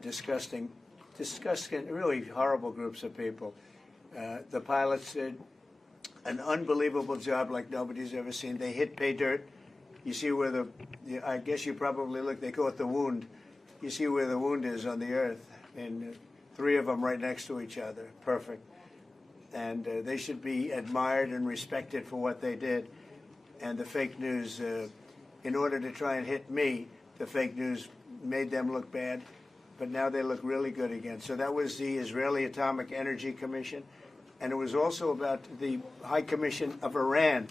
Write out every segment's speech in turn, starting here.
disgusting, really horrible groups of people. The pilots did an unbelievable job like nobody's ever seen. They hit pay dirt. You see where I guess you probably look, they call it the wound. You see where the wound is on the earth, and 3 of them right next to each other. Perfect. And they should be admired and respected for what they did. And the fake news, in order to try and hit me, the fake news made them look bad, but now they look really good again. So that was the Israeli Atomic Energy Commission, and it was also about the High Commission of Iran.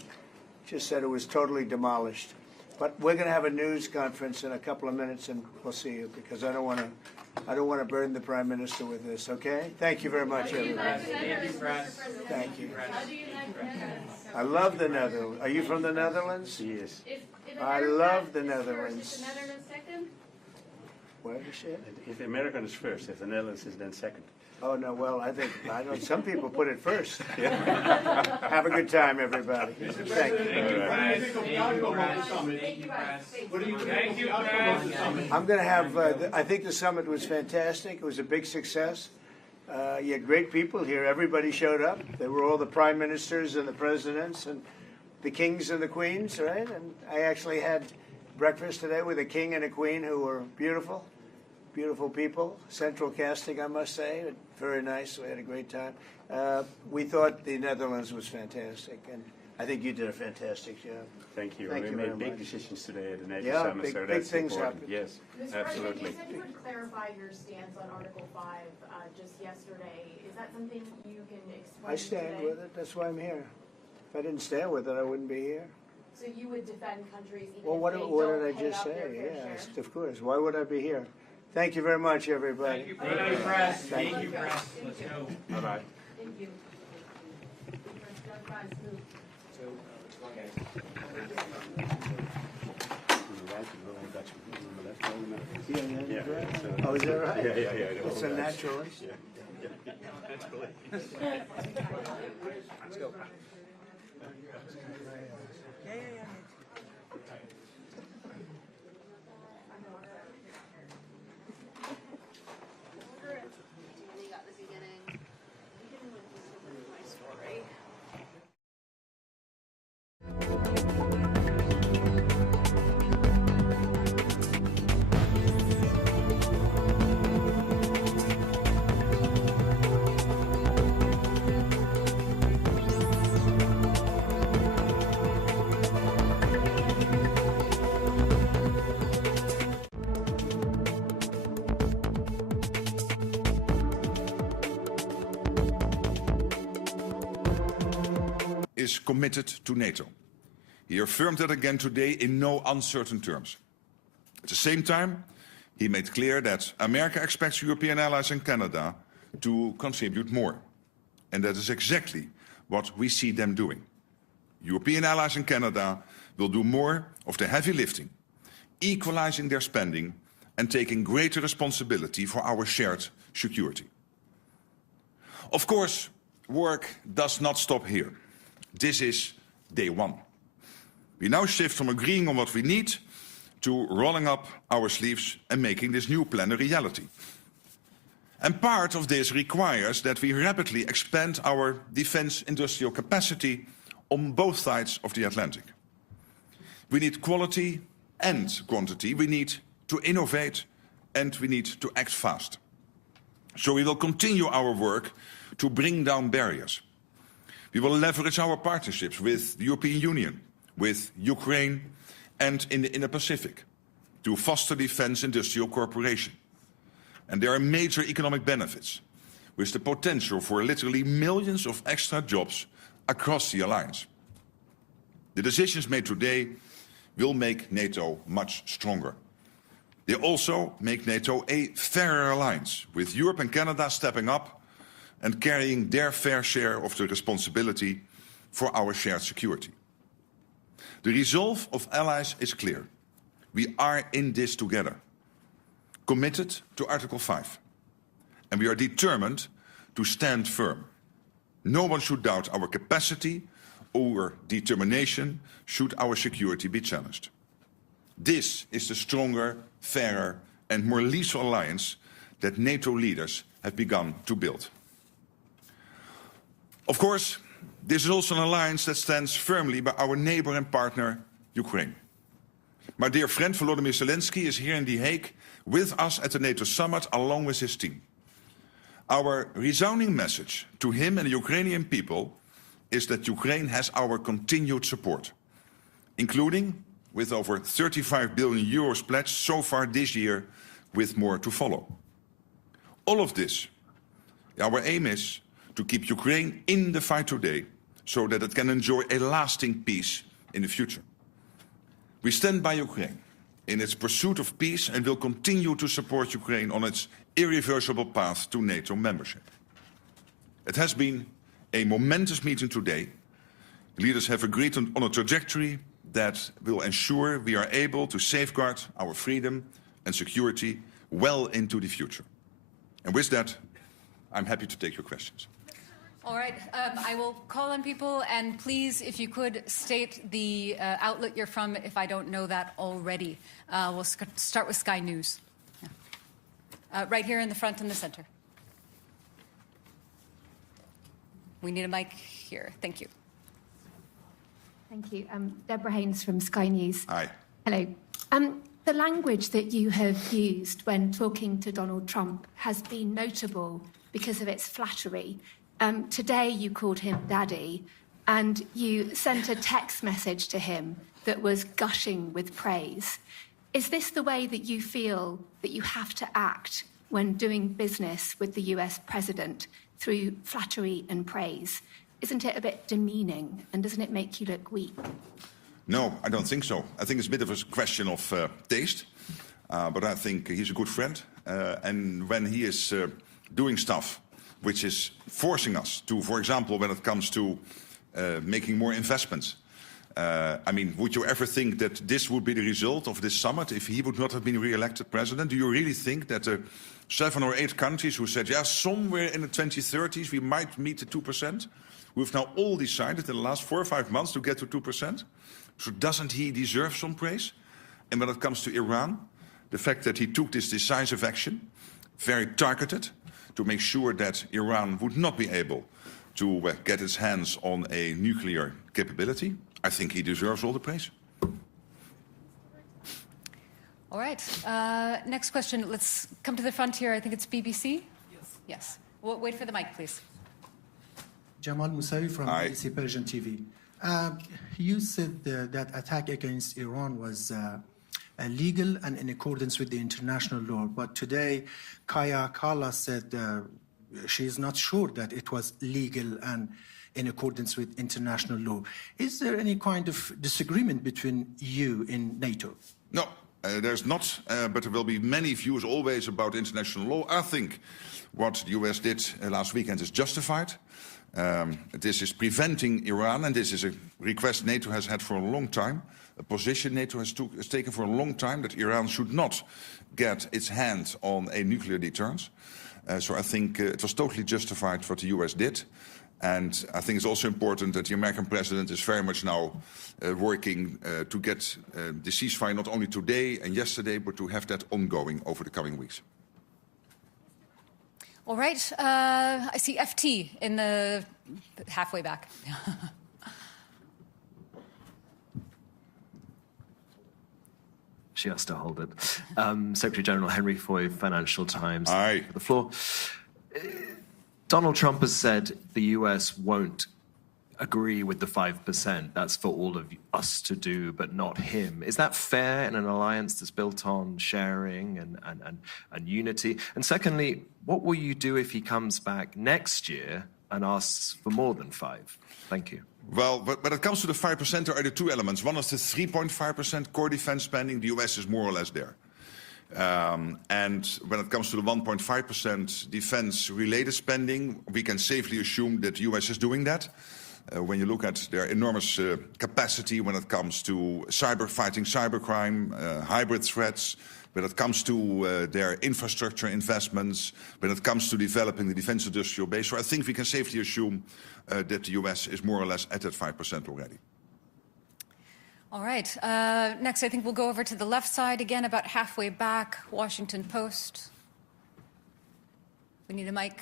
Just said it was totally demolished. But we're going to have a news conference in a couple of minutes, and we'll see you, because I don't want to burden the Prime Minister with this. Okay? Thank you very much, everybody. Thank you. I love the Netherlands. Are you from the Netherlands? Yes. I love the Netherlands. Is the Netherlands second? What did you say? If America is first, if the Netherlands is then second. Oh, no, well, I don't, some people put it first. Have a good time, everybody. Thank you. I'm going to have, I think the summit was fantastic. It was a big success. You had great people here. Everybody showed up. There were all the prime ministers and the presidents and the kings and the queens, right? And I actually had breakfast today with a king and a queen who were beautiful. Beautiful people, central casting, I must say, very nice. We had a great time. We thought the Netherlands was fantastic, and I think you did a fantastic job. Thank you. Thank we you made very big much. decisions today at the NATO Yeah, Summit, big so that's things important. happen. Yes, Mr. absolutely. President, you said you would clarify your stance on Article 5 just yesterday. Is that something you can explain I stand today? with it. That's why I'm here. If I didn't stand with it, I wouldn't be here. So you would defend countries even Well, if they what don't did I pay just out their say? fair Yes, share? of course. Why would I be here? Thank you very much, everybody. Thank you, press. Thank Thank you. you, press. Let's go. Bye-bye. Thank you. Yeah. Oh, is that right? Yeah. It's a naturalist. Let's go. is committed to NATO. He affirmed that again today in no uncertain terms. At the same time, he made clear that America expects European allies and Canada to contribute more. And that is exactly what we see them doing. European allies and Canada will do more of the heavy lifting, equalizing their spending and taking greater responsibility for our shared security. Of course, work does not stop here. This is day one. We now shift from agreeing on what we need to rolling up our sleeves and making this new plan a reality. And part of this requires that we rapidly expand our defense industrial capacity on both sides of the Atlantic. We need quality and quantity. We need to innovate and we need to act fast. So we will continue our work to bring down barriers. We will leverage our partnerships with the European Union, with Ukraine and in the Indo-Pacific to foster defense industrial cooperation. And there are major economic benefits with the potential for literally millions of extra jobs across the alliance. The decisions made today will make NATO much stronger. They also make NATO a fairer alliance, with Europe and Canada stepping up and carrying their fair share of the responsibility for our shared security. The resolve of allies is clear. We are in this together, committed to Article 5, and we are determined to stand firm. No one should doubt our capacity or determination should our security be challenged. This is the stronger, fairer and more lethal alliance that NATO leaders have begun to build. Of course, this is also an alliance that stands firmly by our neighbor and partner, Ukraine. My dear friend Volodymyr Zelensky is here in The Hague with us at the NATO summit along with his team. Our resounding message to him and the Ukrainian people is that Ukraine has our continued support, including with over 35 billion euros pledged so far this year, with more to follow. All of this, our aim is to keep Ukraine in the fight today so that it can enjoy a lasting peace in the future. We stand by Ukraine in its pursuit of peace and will continue to support Ukraine on its irreversible path to NATO membership. It has been a momentous meeting today. Leaders have agreed on a trajectory that will ensure we are able to safeguard our freedom and security well into the future. And with that, I'm happy to take your questions. All right, I will call on people, and please, if you could state the outlet you're from, if I don't know that already. We'll start with Sky News. Yeah. Right here in the front and the center. We need a mic here. Thank you. Thank you. Deborah Haynes from Sky News. Hi. Hello. The language that you have used when talking to Donald Trump has been notable because of its flattery. Today you called him Daddy, and you sent a text message to him that was gushing with praise. Is this the way that you feel that you have to act when doing business with the US president, through flattery and praise? Isn't it a bit demeaning, and doesn't it make you look weak? No, I don't think so. I think it's a bit of a question of taste, but I think he's a good friend. And when he is doing stuff which is forcing us to, for example, when it comes to making more investments, I mean, would you ever think that this would be the result of this summit if he would not have been re-elected president? Do you really think that 7 or 8 countries who said, yeah, somewhere in the 2030s we might meet the 2%, we've now all decided in the last 4 or 5 months to get to 2%? So doesn't he deserve some praise? And when it comes to Iran, the fact that he took this decisive action, very targeted, to make sure that Iran would not be able to get its hands on a nuclear capability, I think he deserves all the praise. All right. Next question. Let's come to the front here. I think it's BBC. Yes. Yes. Well, wait for the mic, please. Jamal Musawi from BBC Persian TV. You said that attack against Iran was illegal and in accordance with the international law. But today, Kaja Kallas said she is not sure that it was legal and in accordance with international law. Is there any kind of disagreement between you in NATO? No, there's not, but there will be many views always about international law. I think what the US did last weekend is justified. This is preventing Iran, and this is a request NATO has had for a long time, a position NATO has taken for a long time, that Iran should not get its hand on a nuclear deterrence. So I think it was totally justified what the US did. And I think it's also important that the American president is very much now working to get the ceasefire not only today and yesterday, but to have that ongoing over the coming weeks. All right. I see FT in the halfway back. She has to hold it. Secretary General Henry Foy, Financial Times. Aye. The floor. Donald Trump has said the US won't agree with the 5%. That's for all of us to do, but not him. Is that fair in an alliance that's built on sharing and unity? And secondly, what will you do if he comes back next year and asks for more than 5? Thank you. Well, when it comes to the 5%, there are the 2 elements. One is the 3.5% core defense spending. The US is more or less there. And when it comes to the 1.5% defense-related spending, we can safely assume that the US is doing that. When you look at their enormous capacity when it comes to fighting cybercrime, hybrid threats, when it comes to their infrastructure investments, when it comes to developing the defense industrial base. So I think we can safely assume that the US is more or less at that 5% already. All right. Next, I think we'll go over to the left side again, about halfway back, Washington Post. We need a mic.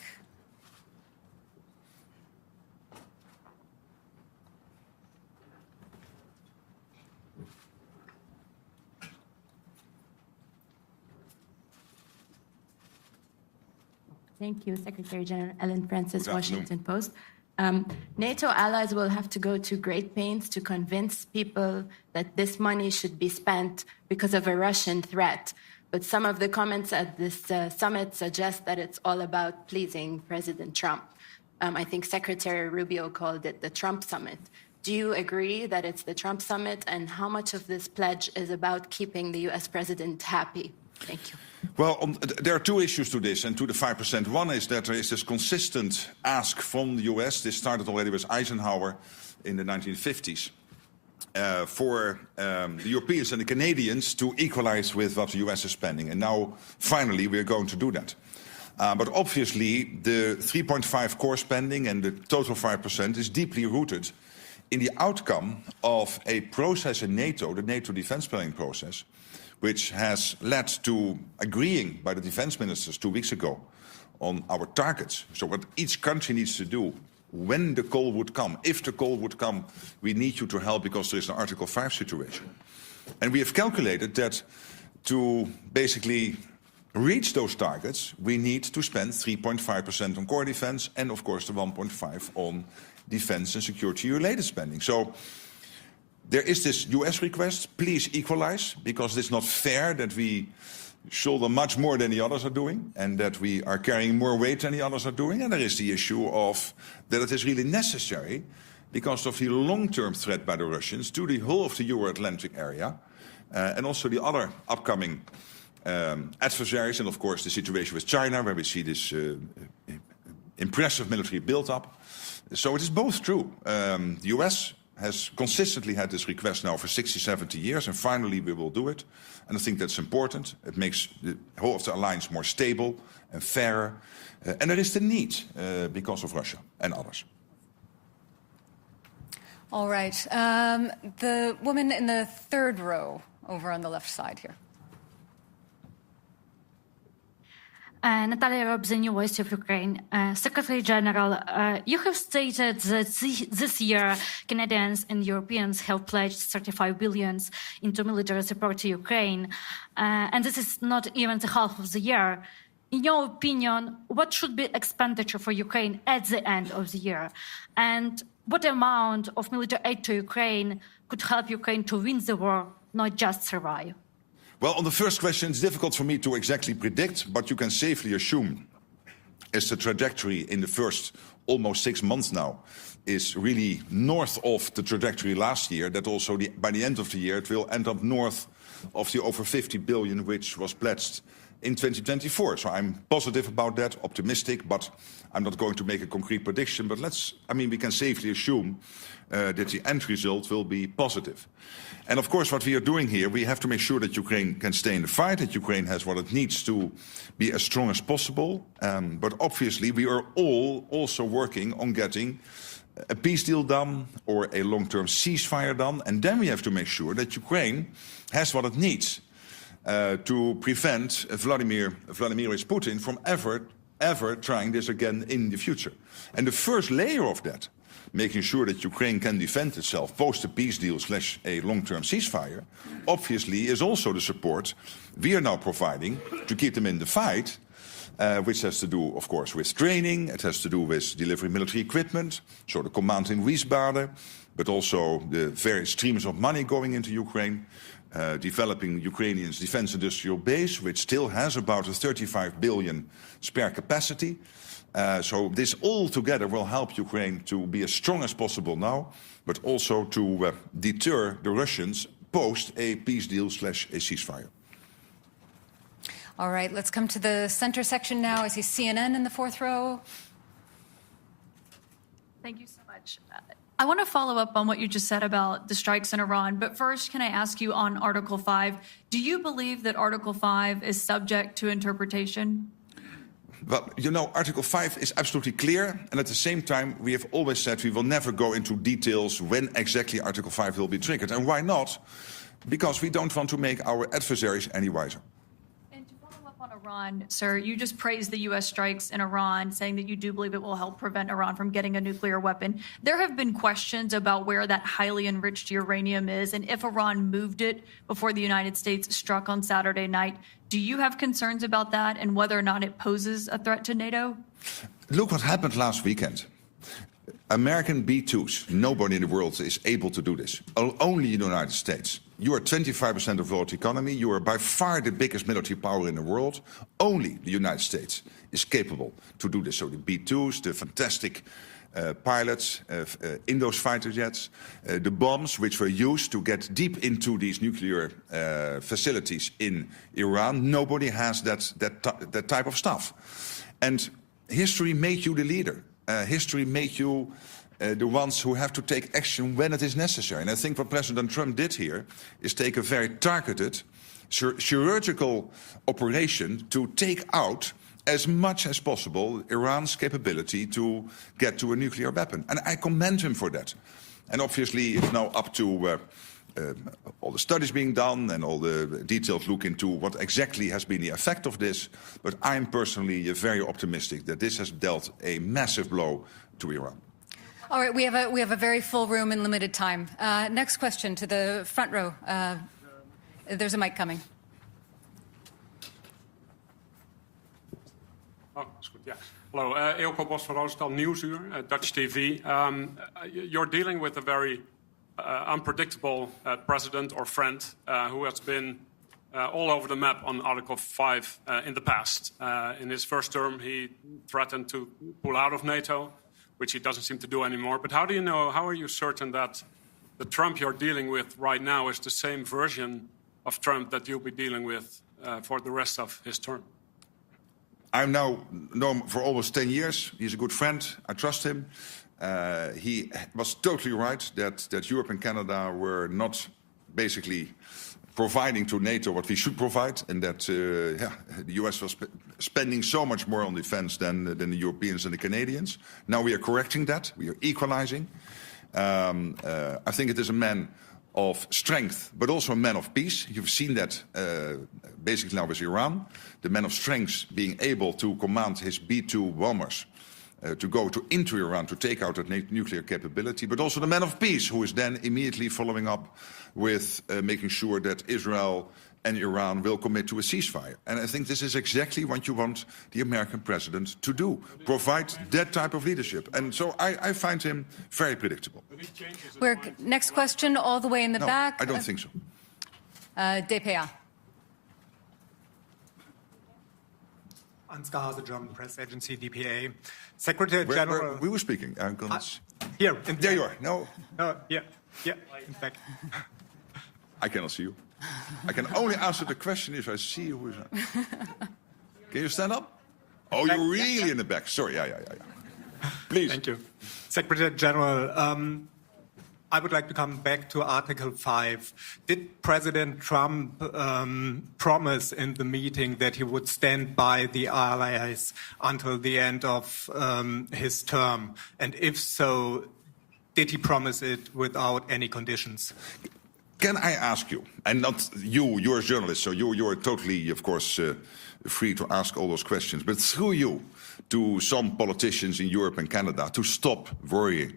Thank you, Secretary General Ellen Francis, Good afternoon. Washington Post. NATO allies will have to go to great pains to convince people that this money should be spent because of a Russian threat. But some of the comments at this summit suggest that it's all about pleasing President Trump. I think Secretary Rubio called it the Trump summit. Do you agree that it's the Trump summit? And how much of this pledge is about keeping the US president happy? Thank you. Well, there are two issues to this and to the 5%. One is that there is this consistent ask from the US. This started already with Eisenhower in the 1950s. For the Europeans and the Canadians to equalize with what the US is spending. And now, finally, we're going to do that. But obviously, the 3.5 core spending and the total 5% is deeply rooted in the outcome of a process in NATO, the NATO defense planning process, which has led to agreeing by the defense ministers 2 weeks ago on our targets. So what each country needs to do when the call would come. If the call would come, we need you to help because there is an Article 5 situation. And we have calculated that to basically reach those targets, we need to spend 3.5% on core defense and, of course, the 1.5% on defense and security-related spending. So there is this US request, please equalize, because it's not fair that we shoulder much more than the others are doing and that we are carrying more weight than the others are doing. And there is the issue of that it is really necessary because of the long-term threat by the Russians to the whole of the Euro-Atlantic area and also the other upcoming adversaries, and of course the situation with China, where we see this impressive military build-up. So it is both true. The US has consistently had this request now for 60, 70 years, and finally we will do it. And I think that's important. It makes the whole of the alliance more stable and fairer. And there is the need because of Russia and others. All right. The woman in the third row over on the left side here. Natalia Robs, the New Voice of Ukraine. Secretary General, you have stated that this year Canadians and Europeans have pledged 35 billion into military support to Ukraine, and this is not even the half of the year. In your opinion, what should be expenditure for Ukraine at the end of the year? And what amount of military aid to Ukraine could help Ukraine to win the war, not just survive? Well, on the first question, it's difficult for me to exactly predict, but you can safely assume as the trajectory in the first almost 6 months now is really north of the trajectory last year, that also by the end of the year it will end up north of the over 50 billion which was pledged in 2024. So I'm positive about that, optimistic, but I'm not going to make a concrete prediction. But we can safely assume that the end result will be positive. And of course, what we are doing here, we have to make sure that Ukraine can stay in the fight, that Ukraine has what it needs to be as strong as possible. But obviously, we are all also working on getting a peace deal done or a long-term ceasefire done. And then we have to make sure that Ukraine has what it needs to prevent Vladimir Putin from ever trying this again in the future. And the first layer of that, making sure that Ukraine can defend itself post a peace deal / a long-term ceasefire, obviously is also the support we are now providing to keep them in the fight, which has to do, of course, with training. It has to do with delivering military equipment, so the command in Wiesbaden, but also the various streams of money going into Ukraine, developing Ukrainians' defense industrial base, which still has about a 35 billion spare capacity. So this all together will help Ukraine to be as strong as possible now, but also to deter the Russians post a peace deal / a ceasefire. All right, let's come to the center section now. I see CNN in the fourth row. Thank you so much. I want to follow up on what you just said about the strikes in Iran, but first, can I ask you on Article 5, do you believe that Article 5 is subject to interpretation? Well, Article 5 is absolutely clear, and at the same time, we have always said we will never go into details when exactly Article 5 will be triggered. And why not? Because we don't want to make our adversaries any wiser. And to follow up on Iran, sir, you just praised the U.S. strikes in Iran, saying that you do believe it will help prevent Iran from getting a nuclear weapon. There have been questions about where that highly enriched uranium is and if Iran moved it before the United States struck on Saturday night. Do you have concerns about that and whether or not it poses a threat to NATO? Look what happened last weekend. American B-2s, nobody in the world is able to do this. Only the United States. You are 25% of the world economy. You are by far the biggest military power in the world. Only the United States is capable to do this. So the B-2s, the fantastic pilots in those fighter jets, the bombs which were used to get deep into these nuclear facilities in Iran, nobody has that type of stuff. And history made you the leader. History made you the ones who have to take action when it is necessary. And I think what President Trump did here is take a very targeted, chirurgical operation to take out as much as possible Iran's capability to get to a nuclear weapon. And I commend him for that. And obviously it's now up to all the studies being done and all the detailed look into what exactly has been the effect of this. But I'm personally very optimistic that this has dealt a massive blow to Iran. All right, we have a very full room and limited time. Next question to the front row. There's a mic coming. Oh, that's good, yeah. Hello, Eelco Bos van Roosendaal, Nieuwsuur, Dutch TV. You're dealing with a very unpredictable president or friend who has been all over the map on Article 5 in the past. In his first term, he threatened to pull out of NATO, which he doesn't seem to do anymore. But how are you certain that the Trump you're dealing with right now is the same version of Trump that you'll be dealing with for the rest of his term? I've now known him for almost 10 years. He's a good friend. I trust him. He was totally right that Europe and Canada were not basically providing to NATO what we should provide, and that the US was spending so much more on defense than the Europeans and the Canadians. Now we are correcting that. We are equalizing. I think it is a man of strength, but also a man of peace. You've seen that basically now with Iran. The man of strength being able to command his B-2 bombers to go into Iran to take out that nuclear capability, but also the man of peace who is then immediately following up with making sure that Israel and Iran will commit to a ceasefire. And I think this is exactly what you want the American president to do, provide that type of leadership. And so I find him very predictable. Next question, all the way in the back. I don't think so. DPA. Ansgar Hase, German press agency, DPA. Secretary General... We were speaking. Here. There you are. No. Yeah, in fact. I cannot see you. I can only answer the question if I see you. Can you stand up? Oh, you're really in the back. Sorry, yeah. Please. Thank you. Secretary General, I would like to come back to Article 5. Did President Trump promise in the meeting that he would stand by the allies until the end of his term? And if so, did he promise it without any conditions? Can I ask you, and not you, you're a journalist, so you're totally, of course, free to ask all those questions, but through you to some politicians in Europe and Canada to stop worrying.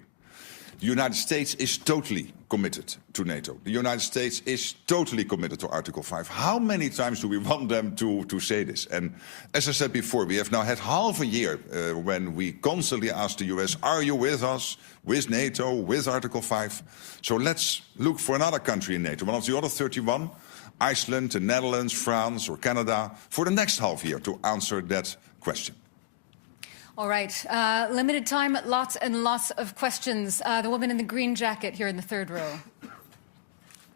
The United States is totally committed to NATO. The United States is totally committed to Article 5. How many times do we want them to say this? And as I said before, we have now had half a year when we constantly ask the US, are you with us, with NATO, with Article 5? So let's look for another country in NATO, one of the other 31, Iceland, the Netherlands, France or Canada, for the next half year to answer that question. All right, limited time, lots and lots of questions. The woman in the green jacket here in the third row.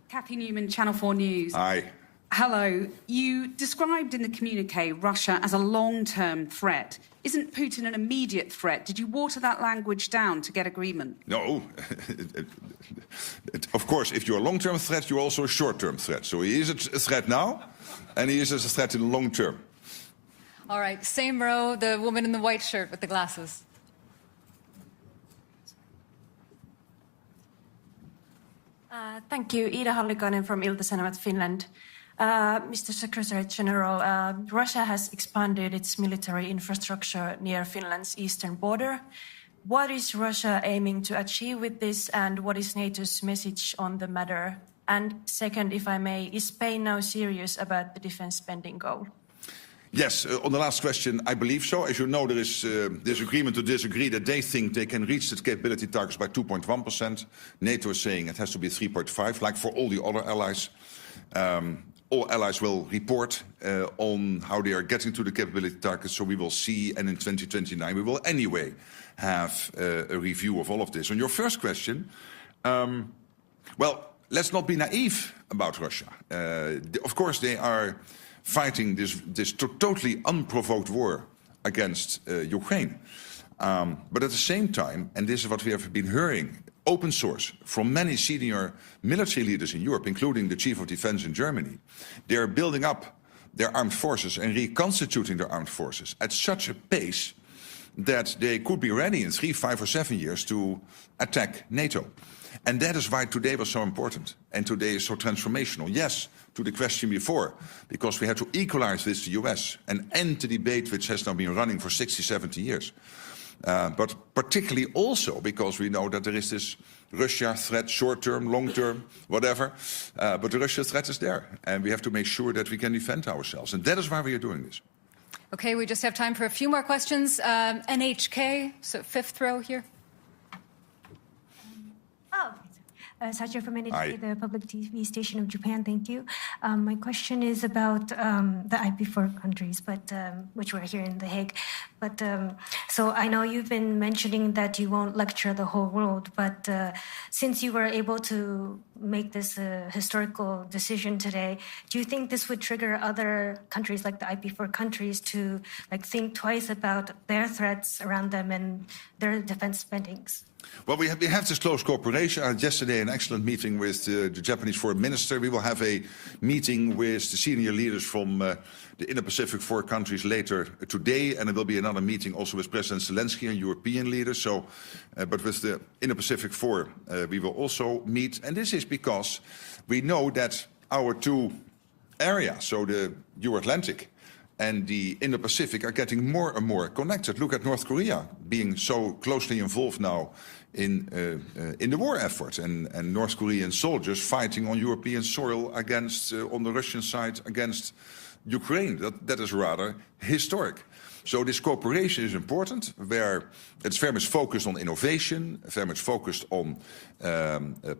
Kathy Newman, Channel 4 News. Hi. Hello. You described in the communique Russia as a long-term threat. Isn't Putin an immediate threat? Did you water that language down to get agreement? No. Of course, if you're a long-term threat, you're also a short-term threat. So he is a threat now, and he is a threat in the long term. All right, same row, the woman in the white shirt with the glasses. Thank you. Ida Hallikainen from Ilta-Sanomat, Finland. Mr. Secretary General, Russia has expanded its military infrastructure near Finland's eastern border. What is Russia aiming to achieve with this, and what is NATO's message on the matter? And second, if I may, is Spain now serious about the defense spending goal? Yes, on the last question, I believe so. As you know, there is disagreement to disagree that they think they can reach the capability targets by 2.1%. NATO is saying it has to be 3.5%, like for all the other allies. All allies will report on how they are getting to the capability targets, so we will see, and in 2029 we will anyway have a review of all of this. On your first question, well, let's not be naive about Russia. Of course, they are fighting this totally unprovoked war against Ukraine. But at the same time, and this is what we have been hearing, open source from many senior military leaders in Europe, including the Chief of Defense in Germany, they are building up their armed forces and reconstituting their armed forces at such a pace that they could be ready in 3, 5 or 7 years to attack NATO. And that is why today was so important and today is so transformational. Yes, to the question before, because we had to equalize with the US and end the debate which has now been running for 60, 70 years. But particularly also because we know that there is this Russia threat, short-term, long-term, whatever. But the Russia threat is there, and we have to make sure that we can defend ourselves. And that is why we are doing this. Okay, we just have time for a few more questions. NHK, so fifth row here. Sacha from NHK, the public TV station of Japan. Thank you. My question is about the IP4 countries, but which were here in The Hague. But so I know you've been mentioning that you won't lecture the whole world, but since you were able to make this historical decision today, do you think this would trigger other countries like the IP4 countries to think twice about their threats around them and their defense spendings? Well, we have this close cooperation. I had yesterday an excellent meeting with the Japanese foreign minister. We will have a meeting with the senior leaders from the Indo-Pacific 4 countries later today, and there will be another meeting also with President Zelensky and European leaders. So, but with the Indo-Pacific 4, we will also meet. And this is because we know that our two areas, so the Euro-Atlantic and the Indo-Pacific, are getting more and more connected. Look at North Korea being so closely involved now in the war effort, and North Korean soldiers fighting on European soil against, on the Russian side, against Ukraine. That is rather historic. So this cooperation is important, where it's very much focused on innovation, very much focused on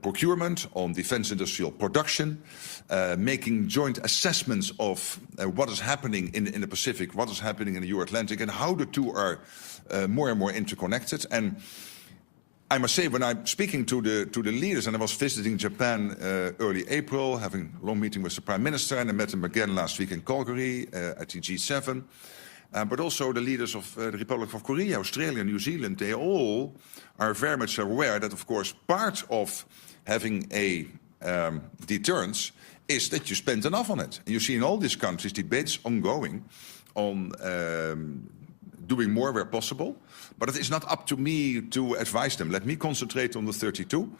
procurement, on defense industrial production, making joint assessments of what is happening in the Pacific, what is happening in the Euro-Atlantic, and how the two are more and more interconnected. And I must say, when I'm speaking to the leaders, and I was visiting Japan early April, having a long meeting with the Prime Minister, and I met him again last week in Calgary at the G7, but also the leaders of the Republic of Korea, Australia, New Zealand, they all are very much aware that, of course, part of having a deterrence is that you spend enough on it. And you see in all these countries debates ongoing on doing more where possible. But it is not up to me to advise them. Let me concentrate on the 32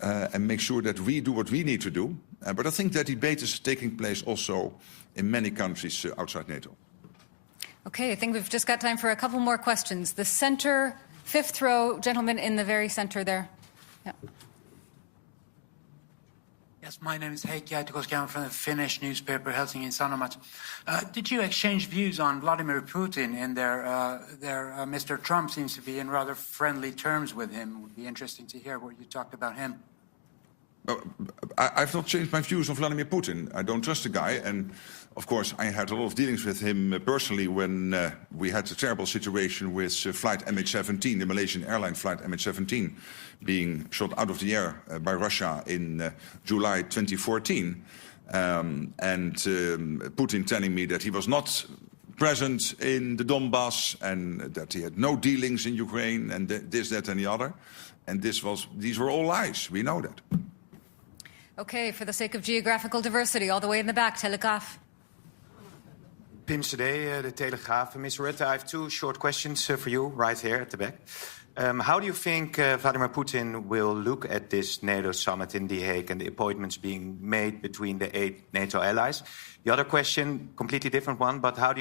and make sure that we do what we need to do. But I think that debate is taking place also in many countries outside NATO. Okay, I think we've just got time for a couple more questions. The center, fifth row, gentleman in the very center there. Yeah. Yes, my name is Heikki Aitikoski. I'm from the Finnish newspaper Helsingin Sanomat. Did you exchange views on Vladimir Putin and Mr. Trump seems to be in rather friendly terms with him? It would be interesting to hear what you talked about him. I've not changed my views on Vladimir Putin. I don't trust the guy, and of course I had a lot of dealings with him personally when we had a terrible situation with flight MH17, the Malaysian airline flight MH17, being shot out of the air by Russia in July 2014, and Putin telling me that he was not present in the Donbass and that he had no dealings in Ukraine and this, that, and the other, and these were all lies. We know that. Okay, for the sake of geographical diversity, all the way in the back, Telegraaf. Pim Cedee, the Telegraaf. Ms. Rutte, I have two short questions for you right here at the back. How do you think Vladimir Putin will look at this NATO summit in The Hague and the appointments being made between the 8 NATO allies? The other question, completely different one, but how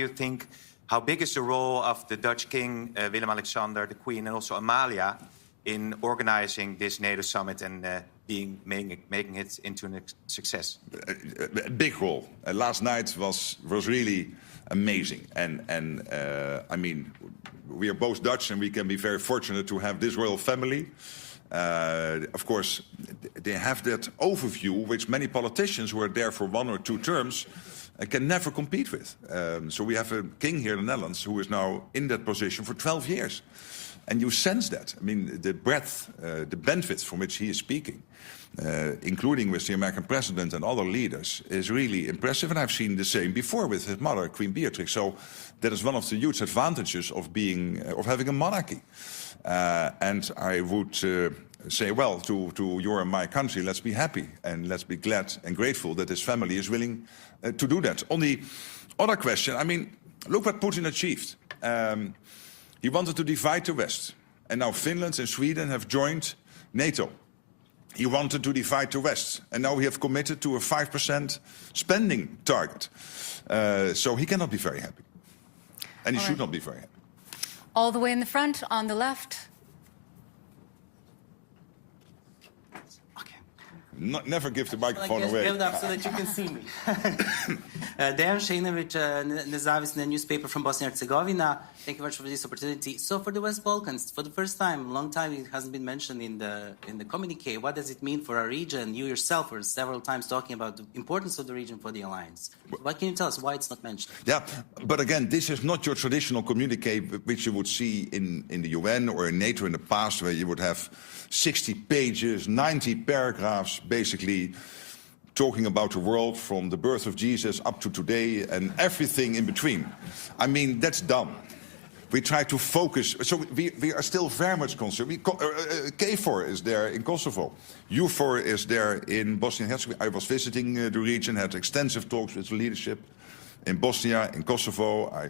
big is the role of the Dutch King, Willem-Alexander, the Queen, and also Amalia in organizing this NATO summit and making it into a success? A big role. Last night was really amazing, and I mean, we are both Dutch, and we can be very fortunate to have this royal family. Of course, they have that overview, which many politicians who are there for 1 or 2 terms can never compete with. So we have a king here in the Netherlands who is now in that position for 12 years. And you sense that. I mean, the breadth, the benefits from which he is speaking, including with the American president and other leaders, is really impressive. And I've seen the same before with his mother, Queen Beatrix. So that is one of the huge advantages of having a monarchy. And I would say, well, to your and my country, let's be happy and let's be glad and grateful that his family is willing to do that. On the other question, I mean, look what Putin achieved. He wanted to divide the West, and now Finland and Sweden have joined NATO. He wanted to divide the West, and now we have committed to a 5% spending target. So he cannot be very happy, and he should not be very happy. All the way in the front, on the left. Never give the microphone away. So that you can see me. Dejan Šejnović, nezavisna newspaper from Bosnia and Herzegovina. Thank you very much for this opportunity. So for the West Balkans, for the first time, long time, it hasn't been mentioned in the communique. What does it mean for our region? You yourself were several times talking about the importance of the region for the alliance. What can you tell us why it's not mentioned? Yeah, but again, this is not your traditional communique which you would see in the UN or in NATO in the past, where you would have 60 pages, 90 paragraphs, basically talking about the world from the birth of Jesus up to today and everything in between. I mean, that's done. We try to focus. So we are still very much concerned. KFOR is there in Kosovo. EUFOR is there in Bosnia and Herzegovina. I was visiting the region, had extensive talks with the leadership in Bosnia, in Kosovo. I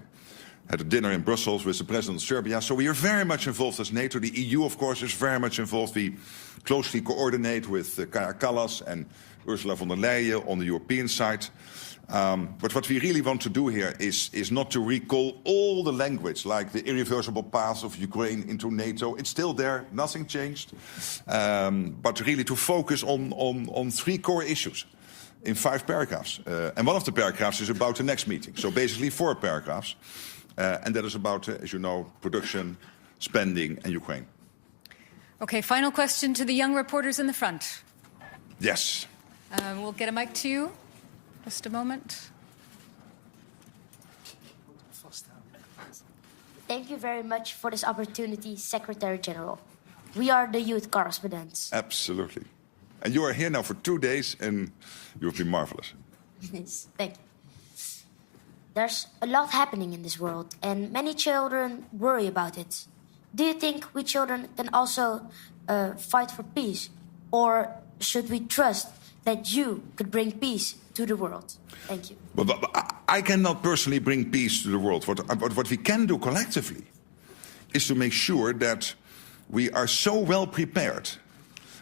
had a dinner in Brussels with the president of Serbia. So we are very much involved as NATO. The EU, of course, is very much involved. We closely coordinate with Kaja Kallas and Ursula von der Leyen on the European side. But what we really want to do here is not to recall all the language, like the irreversible path of Ukraine into NATO. It's still there, nothing changed. But really to focus on 3 core issues in 5 paragraphs. And one of the paragraphs is about the next meeting. So basically 4 paragraphs. And that is about, as you know, production, spending, and Ukraine. Okay, final question to the young reporters in the front. Yes. We'll get a mic to you. Just a moment. Thank you very much for this opportunity, Secretary General. We are the youth correspondents. Absolutely. And you are here now for 2 days, and you've been marvelous. Yes, thank you. There's a lot happening in this world, and many children worry about it. Do you think we children can also fight for peace? Or should we trust that you could bring peace to the world? Thank you. But I cannot personally bring peace to the world. What we can do collectively is to make sure that we are so well prepared,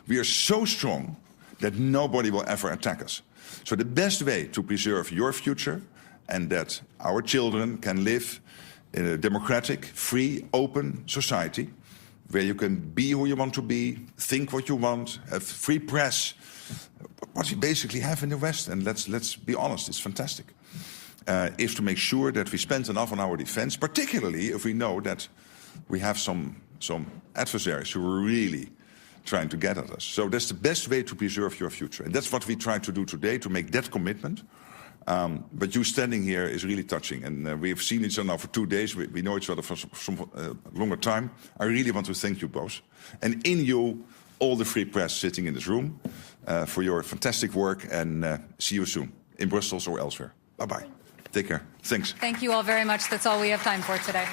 we are so strong, that nobody will ever attack us. So the best way to preserve your future and that our children can live in a democratic, free, open society where you can be who you want to be, think what you want, have free press, what we basically have in the West, and let's be honest, it's fantastic, is to make sure that we spend enough on our defense, particularly if we know that we have some adversaries who are really trying to get at us. So that's the best way to preserve your future. And that's what we try to do today, to make that commitment. But you standing here is really touching. And we have seen each other now for 2 days. We know each other for some longer time. I really want to thank you both. And in you, all the free press sitting in this room, for your fantastic work. And see you soon, in Brussels or elsewhere. Bye-bye. Take care. Thanks. Thank you all very much. That's all we have time for today.